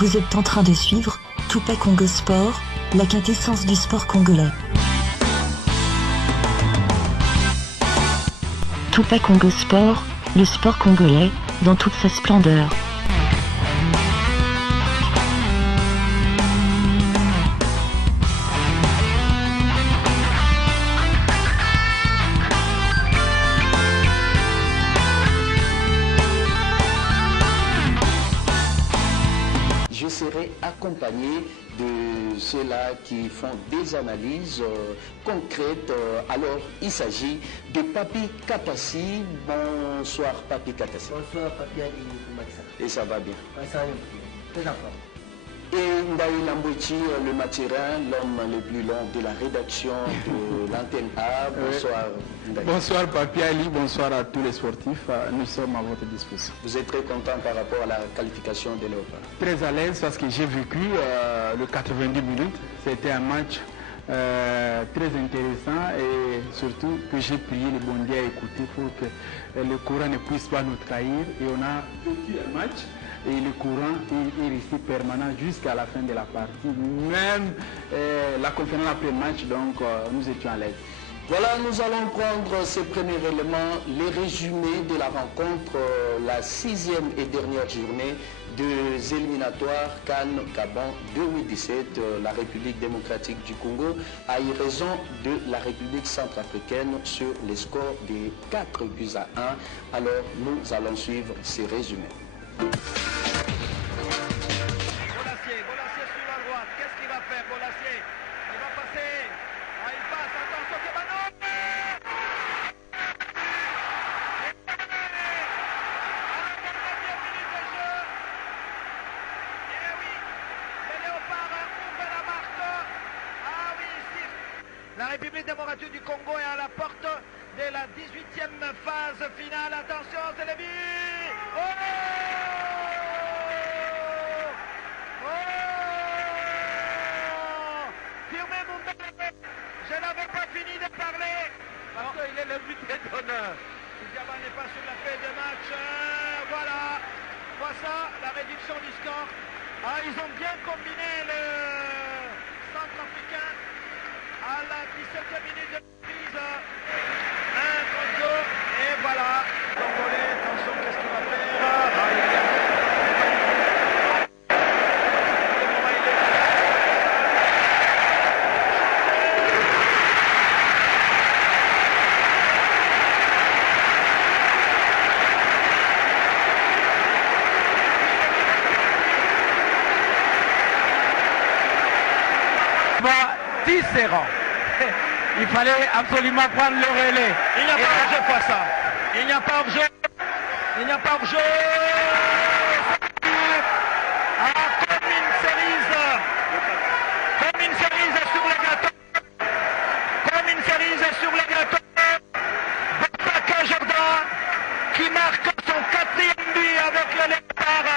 Vous êtes en train de suivre Tupac Congo Sport, la quintessence du sport congolais. Tupac Congo Sport, le sport congolais dans toute sa splendeur. Je serai accompagné de ceux-là qui font des analyses concrètes. Alors, il s'agit de Papi Katassi. Bonsoir, Papi Katassi. Bonsoir, Papi Ali Koumaksa. Et ça va bien? Ça va bien. Très important. Et Ndaï Lambouchi, le Mathurin, l'homme le plus long de la rédaction de l'antenne A. Bonsoir, Ndaï. Bonsoir, Papi Ali. Bonsoir à tous les sportifs. Nous sommes à votre disposition. Vous êtes très content par rapport à la qualification de Léopard? Très à l'aise parce que j'ai vécu le 90 minutes. C'était un match très intéressant et surtout que j'ai prié le bon Dieu à écouter pour que le courant ne puisse pas nous trahir. Et on a vécu un match. Et le courant est resté permanent jusqu'à la fin de la partie. Même la conférence après match, donc nous étions à l'aise. Voilà, nous allons prendre ces premiers éléments, les résumés de la rencontre, la 6e et dernière journée des éliminatoires Cannes Gabon 2017. La République démocratique du Congo a eu raison de la République centrafricaine sur les scores de 4 buts à 1. Alors nous allons suivre ces résumés. Bolassier sur la droite, qu'est-ce qu'il va faire Bolassier? Il va passer, il passe, attention Kebano. Et oui, les Léopards ouvrent la marque. Ah oui, ici, la République démocratique du Congo est à la porte de la 18e phase finale. Attention, c'est le but. Firmez mon bébé, je n'avais pas fini de parler parce qu'il est le but d'honneur. Diaba n'est pas sur la feuille de match. Voilà, ça, la réduction du score. Ils ont bien combiné le centrafricain à la 17e minute de prise. 1 contre 2 et voilà. Congolais, attention, qu'est-ce qu'il va faire? Tisserand. Il fallait absolument prendre le relais. Il n'y a pas hors-jeu pour ça. Il n'y a pas hors-jeu. Il n'y a pas hors-jeu. Comme une cerise sur le gâteau. Comme une cerise sur le gâteau. Bapaka Jordan qui marque son 4e but avec le Léopard.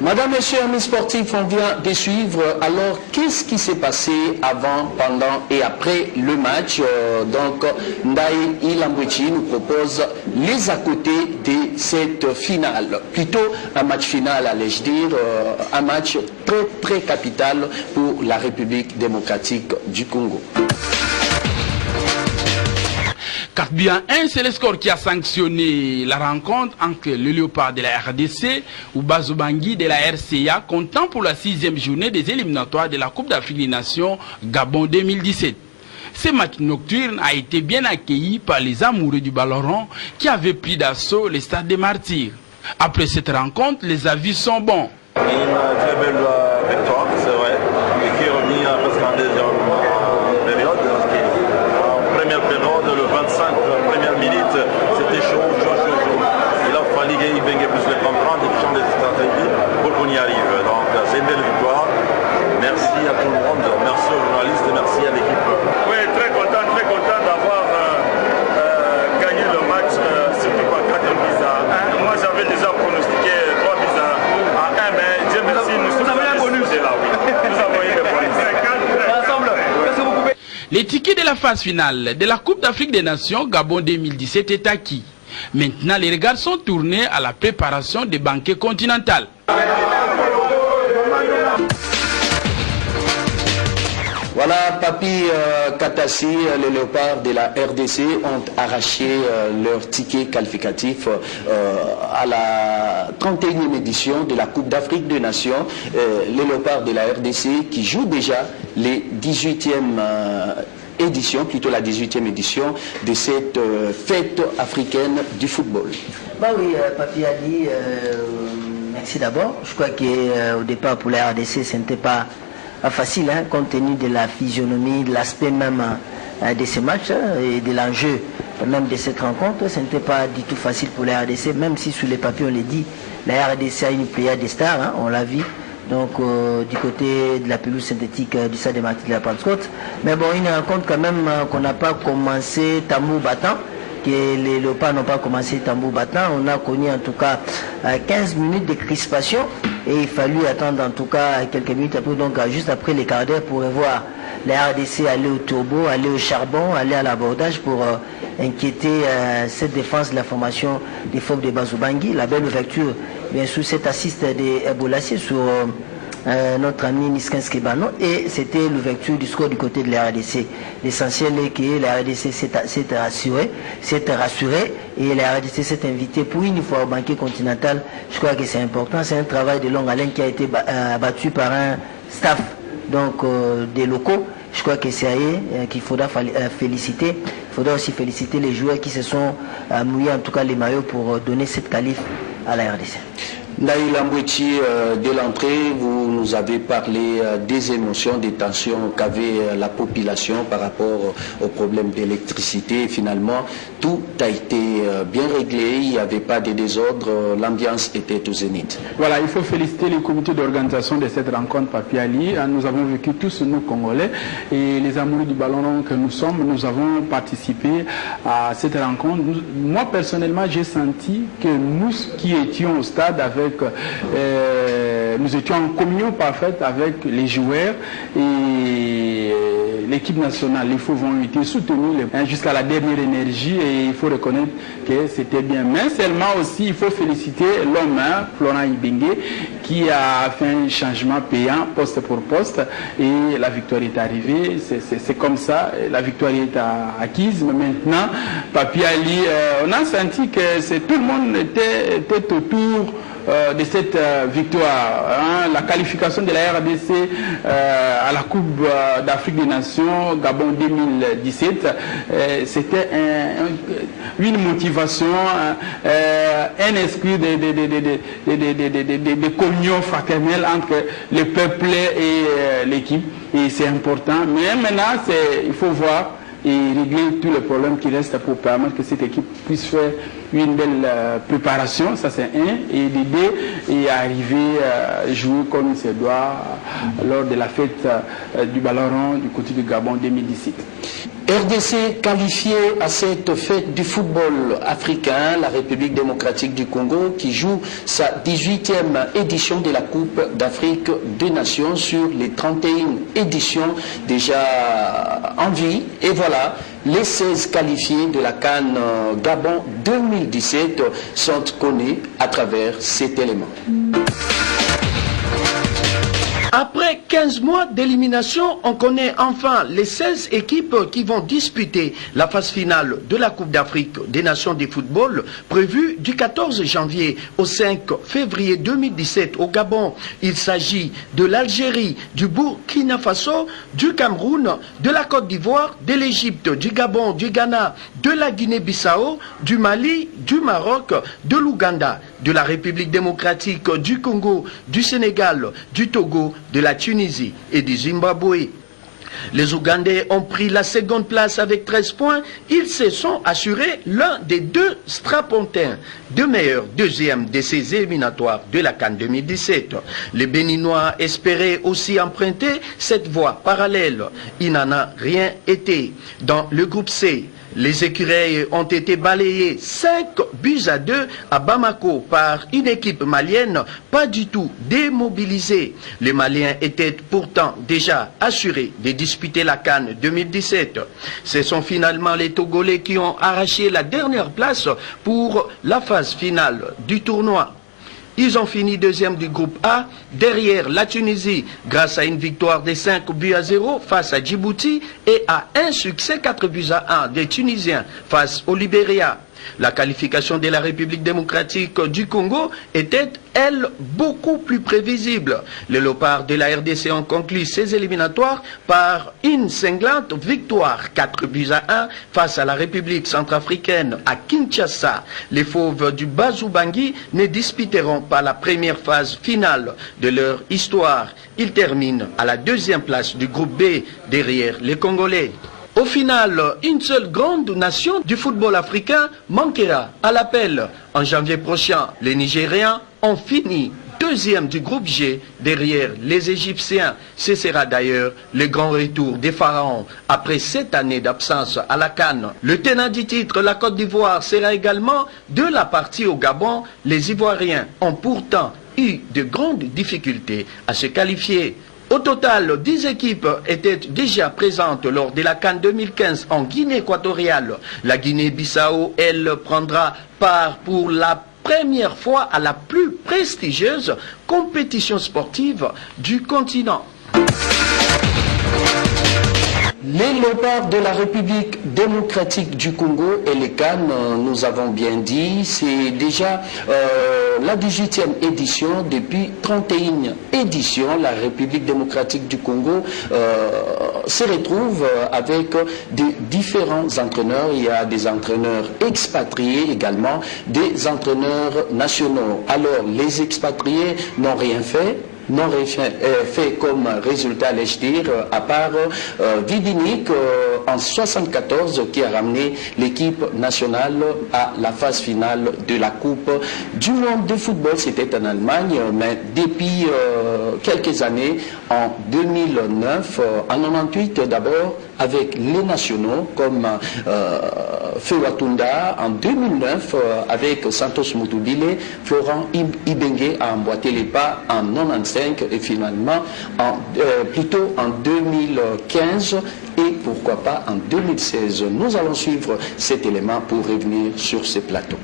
Madame, Monsieur, amis sportifs, on vient de suivre. Alors, qu'est-ce qui s'est passé avant, pendant et après le match? Donc, Ndaï Ilambouchi nous propose les à côté de cette finale. Plutôt un match final, allais-je dire, un match très, très capital pour la République démocratique du Congo. 4 buts à 1, c'est le score qui a sanctionné la rencontre entre le Léopard de la RDC ou Bazobangui de la RCA, comptant pour la 6e journée des éliminatoires de la Coupe d'Afrique des Nations Gabon 2017. Ce match nocturne a été bien accueilli par les amoureux du ballon rond qui avaient pris d'assaut les stades des Martyrs. Après cette rencontre, les avis sont bons. Une très belle victoire, c'est vrai, et qui est remis presque en deuxième période. En première période, le 25, première minute, c'était chaud. Il a fallu qu'il puisse le comprendre et changer de stratégie pour qu'on y arrive. Donc c'est une belle victoire. Merci à tout le monde, merci aux journalistes, merci à l'équipe. Oui, très content d'avoir gagné le match, surtout par 4 buts à 1. Moi j'avais déjà pronostiqué 3 buts à 1, mais Dieu merci, nous sommes là, oui. Nous avons eu le bonus. Les tickets de la phase finale de la Coupe d'Afrique des Nations Gabon 2017 est acquis. Maintenant, les regards sont tournés à la préparation des banquets continentaux. Voilà, Papi Katassi, les léopards de la RDC ont arraché leur ticket qualificatif à la 31e édition de la Coupe d'Afrique des Nations. Les léopards de la RDC qui jouent déjà les 18e édition, plutôt la 18e édition de cette fête africaine du football. Bah oui, Papi Ali, merci d'abord. Je crois qu'au départ pour la RDC, ce n'était pas facile, hein, compte tenu de la physionomie, de l'aspect même de ces matchs et de l'enjeu même de cette rencontre. Ce n'était pas du tout facile pour la RDC, même si sur les papiers on l'a dit, la RDC a une pléiade des stars, hein, on l'a vu. Donc du côté de la pelouse synthétique du Stade des Martyrs de la Pentecôte. Mais bon, une rencontre quand même qu'on n'a pas commencé tambour battant, que les Léopards n'ont pas commencé tambour battant. On a connu en tout cas 15 minutes de crispation et il fallut attendre en tout cas quelques minutes après, donc juste après les quarts d'heure pour voir la RDC aller au turbo, aller au charbon, aller à l'abordage pour inquiéter cette défense de la formation des Fauves de Bazubangui. La belle ouverture, bien sûr, cette assiste de Bolassier sur notre ami Niskins Kebano, et c'était l'ouverture du score du côté de la RDC. L'essentiel est que la RDC s'est rassurée et la RDC s'est invitée pour une fois au banquet continental. Je crois que c'est important, c'est un travail de longue haleine qui a été battu par un staff donc des locaux. Je crois que c'est qu'il faudra féliciter. Il faudra aussi féliciter les joueurs qui se sont mouillés en tout cas les maillots pour donner cette qualif à la RDC. Ndaï Lambouchi, dès l'entrée, vous nous avez parlé des émotions, des tensions qu'avait la population par rapport au problème d'électricité. Finalement, tout a été bien réglé, il n'y avait pas de désordre, l'ambiance était au zénith. Voilà, il faut féliciter les comités d'organisation de cette rencontre, Papi Ali. Nous avons vécu tous nous Congolais et les amoureux du ballon rond que nous sommes, nous avons participé à cette rencontre. Moi, personnellement, j'ai senti que nous qui étions au stade avec nous étions en communion parfaite avec les joueurs et l'équipe nationale. Les Fauves ont été soutenus jusqu'à la dernière énergie et il faut reconnaître que c'était bien. Mais seulement aussi, il faut féliciter l'homme, Florent Ibenge, qui a fait un changement payant poste pour poste et la victoire est arrivée. C'est comme ça, la victoire est acquise. Mais maintenant, Papi Ali, on a senti que tout le monde était autour de cette victoire, hein, la qualification de la RDC à la Coupe d'Afrique des Nations Gabon 2017, c'était une motivation, un esprit de communion fraternelle entre le peuple et l'équipe, et c'est important. Mais maintenant, il faut voir et régler tous les problèmes qui restent pour permettre que cette équipe puisse faire une belle préparation, ça c'est un, et l'idée est arriver à jouer comme il se doit lors de la fête du ballon rond du côté du Gabon 2017. RDC qualifié à cette fête du football africain, la République démocratique du Congo qui joue sa 18e édition de la Coupe d'Afrique des Nations sur les 31 éditions déjà en vie. Et voilà, les 16 qualifiés de la CAN Gabon 2017 sont connus à travers cet élément. Après 15 mois d'élimination, on connaît enfin les 16 équipes qui vont disputer la phase finale de la Coupe d'Afrique des Nations de football prévue du 14 janvier au 5 février 2017 au Gabon. Il s'agit de l'Algérie, du Burkina Faso, du Cameroun, de la Côte d'Ivoire, de l'Égypte, du Gabon, du Ghana, de la Guinée-Bissau, du Mali, du Maroc, de l'Ouganda, de la République démocratique du Congo, du Sénégal, du Togo, de la Tunisie et du Zimbabwe. Les Ougandais ont pris la seconde place avec 13 points. Ils se sont assurés l'un des deux strapontins, deux meilleurs deuxièmes de ces éliminatoires de la CAN 2017. Les Béninois espéraient aussi emprunter cette voie parallèle. Il n'en a rien été. Dans le groupe C, Les écureuils ont été balayés 5-2 à Bamako par une équipe malienne pas du tout démobilisée. Les Maliens étaient pourtant déjà assurés de disputer la CAN 2017. Ce sont finalement les Togolais qui ont arraché la dernière place pour la phase finale du tournoi. Ils ont fini deuxième du groupe A, derrière la Tunisie, grâce à une victoire de 5-0 face à Djibouti et à un succès 4-1 des Tunisiens face au Libéria. La qualification de la République démocratique du Congo était, elle, beaucoup plus prévisible. Les léopards de la RDC ont conclu ces éliminatoires par une cinglante victoire 4-1 face à la République centrafricaine à Kinshasa. Les fauves du Bazou-Bangui ne disputeront pas la première phase finale de leur histoire. Ils terminent à la deuxième place du groupe B derrière les Congolais. Au final, une seule grande nation du football africain manquera à l'appel. En janvier prochain, les Nigériens ont fini deuxième du groupe G derrière les Égyptiens. Ce sera d'ailleurs le grand retour des Pharaons après 7 années d'absence à la CAN. Le tenant du titre, la Côte d'Ivoire, sera également de la partie au Gabon. Les Ivoiriens ont pourtant eu de grandes difficultés à se qualifier. Au total, 10 équipes étaient déjà présentes lors de la CAN 2015 en Guinée équatoriale. La Guinée-Bissau, elle, prendra part pour la première fois à la plus prestigieuse compétition sportive du continent. Les léopards de la République démocratique du Congo et les CAN, nous avons bien dit, c'est déjà la 18e édition. Depuis 31 éditions, la République démocratique du Congo se retrouve avec des différents entraîneurs. Il y a des entraîneurs expatriés également, des entraîneurs nationaux. Alors, les expatriés n'ont rien fait. Non fait comme résultat, allais-je dire, à part Vidinik en 1974 qui a ramené l'équipe nationale à la phase finale de la Coupe du monde de football. C'était en Allemagne, mais depuis quelques années, en 2009, en 98 d'abord, avec les nationaux comme Fewatunda, en 2009 avec Santos Mutubile, Florent Ibenge a emboîté les pas en 95 et finalement plutôt en 2015 et pourquoi pas en 2016. Nous allons suivre cet élément pour revenir sur ces plateaux.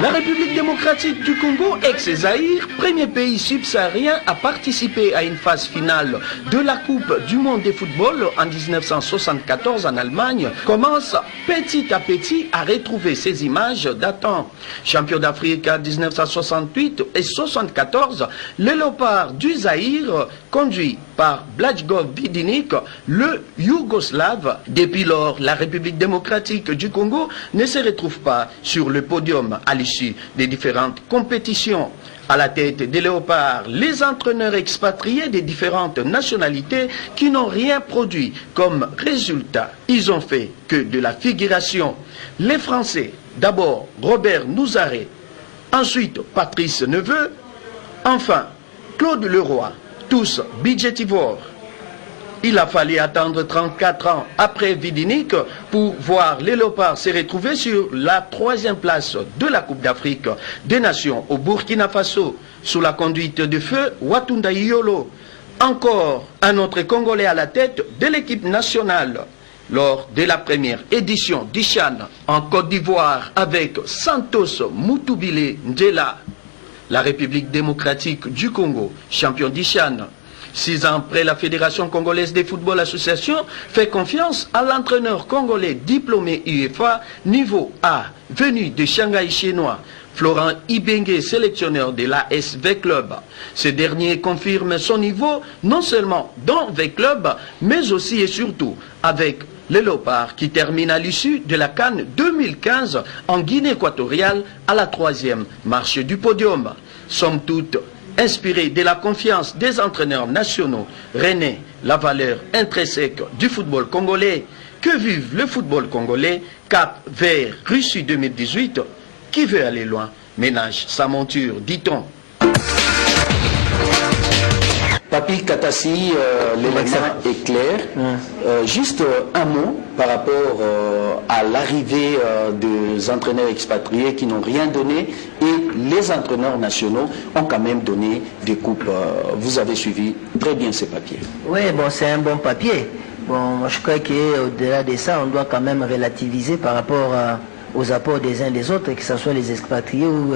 La République démocratique du Congo, ex-Zaïre, premier pays subsaharien à participer à une phase finale de la Coupe du monde de football en 1974 en Allemagne, commence petit à petit à retrouver ses images datant. Champion d'Afrique en 1968 et 1974, les léopards du Zaïre, conduits par Blajgov Vidinik, le Yougoslave. Depuis lors, la République démocratique du Congo ne se retrouve pas sur le podium à l'issue des différentes compétitions. À la tête des léopards, les entraîneurs expatriés des différentes nationalités qui n'ont rien produit comme résultat. Ils ont fait que de la figuration. Les Français, d'abord Robert Nouzaré, ensuite Patrice Neveu, enfin Claude Leroy, tous budgétivores. Il a fallu attendre 34 ans après Vidinik pour voir les léopards se retrouver sur la 3e place de la Coupe d'Afrique des Nations au Burkina Faso, sous la conduite de feu Watunda Yolo. Encore un autre Congolais à la tête de l'équipe nationale. Lors de la première édition du CHAN en Côte d'Ivoire avec Santos Mutubile Ndjela, la République démocratique du Congo, champion du CHAN. 6 ans après, la Fédération congolaise de football association fait confiance à l'entraîneur congolais diplômé UEFA niveau A, venu de Shanghai chinois, Florent Ibenge, sélectionneur de l'AS V-Club. Ce dernier confirme son niveau non seulement dans V-Club, mais aussi et surtout avec les léopards qui terminent à l'issue de la CAN 2015 en Guinée équatoriale à la 3e marche du podium. Somme toute, inspiré de la confiance des entraîneurs nationaux, René, la valeur intrinsèque du football congolais. Que vive le football congolais, cap vers Russie 2018, qui veut aller loin, ménage sa monture, dit-on. Papi Katassi, l'élément est clair. Juste un mot par rapport à l'arrivée des entraîneurs expatriés qui n'ont rien donné et les entraîneurs nationaux ont quand même donné des coupes. Vous avez suivi très bien ces papiers. Oui, bon, c'est un bon papier. Bon, moi, je crois qu'au-delà de ça, on doit quand même relativiser par rapport aux apports des uns des autres, que ce soit les expatriés ou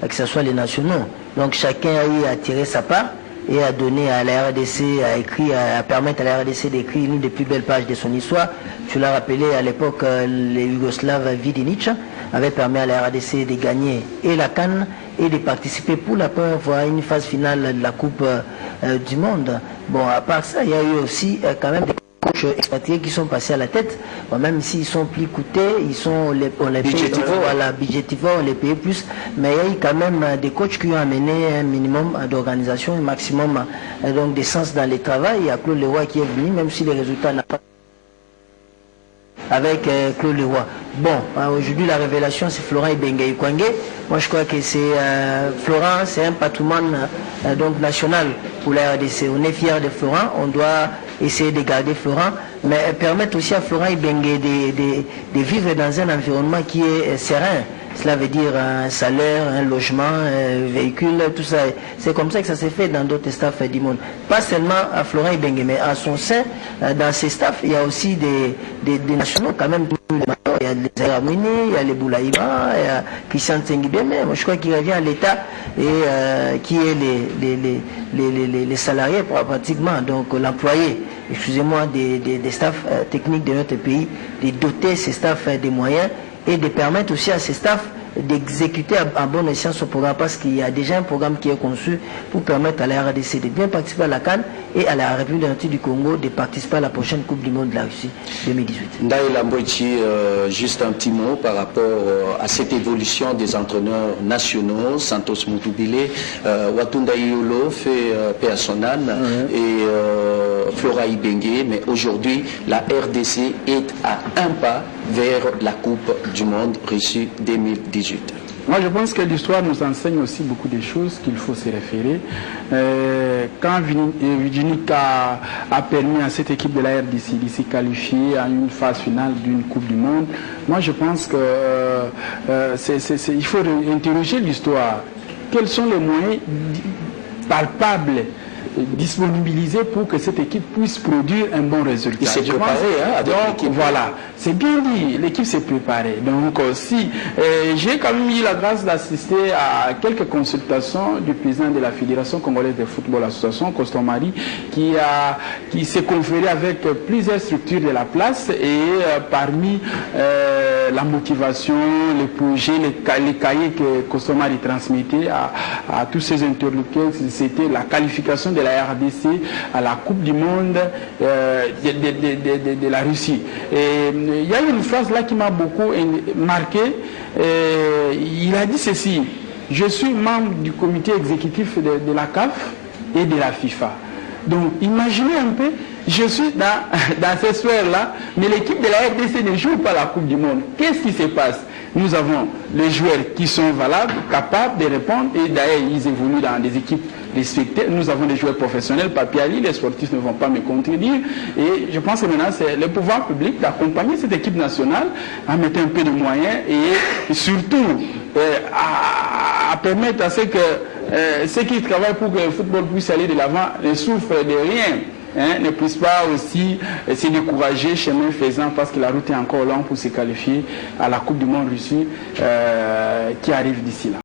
que ce soit les nationaux. Donc chacun a eu à tirer sa part et à donner à la RDC, à permettre à la RDC d'écrire l'une des plus belles pages de son histoire. Tu l'as rappelé à l'époque, les Yougoslaves Vidinic avaient permis à la RDC de gagner et la CAN et de participer pour la première fois à une phase finale de la Coupe du Monde. Bon, à part ça, il y a eu aussi quand même des coachs expatriés qui sont passés à la tête, bon, même s'ils sont plus coûtés, on les paye, voilà, budgétivement, on les paye plus, mais il y a eu quand même des coachs qui ont amené un minimum d'organisation, un maximum donc d'essence dans le travail. Il y a Claude Leroy qui est venu, même si les résultats n'ont pas avec Claude Leroy. Bon, aujourd'hui la révélation c'est Florent Ibenge Ikwangé. Moi je crois que c'est Florent, c'est un patrimoine donc national pour la RDC. On est fiers de Florent, on doit essayer de garder Florent, mais permettre aussi à Florent Ibenge de vivre dans un environnement qui est serein. Cela veut dire un salaire, un logement, un véhicule, tout ça. C'est comme ça que ça s'est fait dans d'autres staffs du monde. Pas seulement à Florent Ibenge, mais à son sein, dans ses staffs, il y a aussi des nationaux quand même. Il y a les Aramouini, il y a les Boulaïba, il y a Christian Tsengibeme. Moi je crois qu'il revient à l'État et qui est les salariés pratiquement, donc l'employé, excusez-moi, des staffs techniques de notre pays, de doter ces staffs des moyens et de permettre aussi à ces staffs d'exécuter à bon escient ce programme, parce qu'il y a déjà un programme qui est conçu pour permettre à la RDC de bien participer à la CAN et à la République démocratique du Congo de participer à la prochaine Coupe du Monde de la Russie 2018. Ndaï Lambouchi, juste un petit mot par rapport à cette évolution des entraîneurs nationaux, Santos Moutoubile, Watunda Yolo fait Personane et Flora Ibenge, mais aujourd'hui la RDC est à un pas vers la Coupe du Monde Russie 2018. Moi, je pense que l'histoire nous enseigne aussi beaucoup de choses qu'il faut se référer. Quand Vidinik a permis à cette équipe de la RDC de se qualifier à une phase finale d'une Coupe du Monde, moi je pense que il faut interroger l'histoire. Quels sont les moyens palpables disponibilisés pour que cette équipe puisse produire un bon résultat. Il s'est préparé, donc voilà, c'est bien dit, l'équipe s'est préparée. Donc si j'ai quand même eu la grâce d'assister à quelques consultations du président de la Fédération congolaise de football, l'association Costomari, qui s'est conféré avec plusieurs structures de la place et parmi la motivation, les projets, les cahiers que Costomari transmettait à tous ses interlocuteurs, c'était la qualification de la RDC à la Coupe du Monde de la Russie. Et il y a une phrase là qui m'a beaucoup marqué. Il a dit ceci: je suis membre du comité exécutif de la CAF et de la FIFA. Donc imaginez un peu, je suis dans ces sphères-là, mais l'équipe de la RDC ne joue pas la Coupe du Monde. Qu'est-ce qui se passe? Nous avons les joueurs qui sont valables, capables de répondre, et d'ailleurs ils évoluent dans des équipes respectées. Nous avons des joueurs professionnels, Papi Ali, les sportifs ne vont pas me contredire, et je pense que maintenant c'est le pouvoir public d'accompagner cette équipe nationale à mettre un peu de moyens et surtout à permettre à ce que ceux qui travaillent pour que le football puisse aller de l'avant ne souffrent de rien. Ne puisse pas aussi se décourager chemin faisant, parce que la route est encore longue pour se qualifier à la Coupe du Monde Russie qui arrive d'ici là.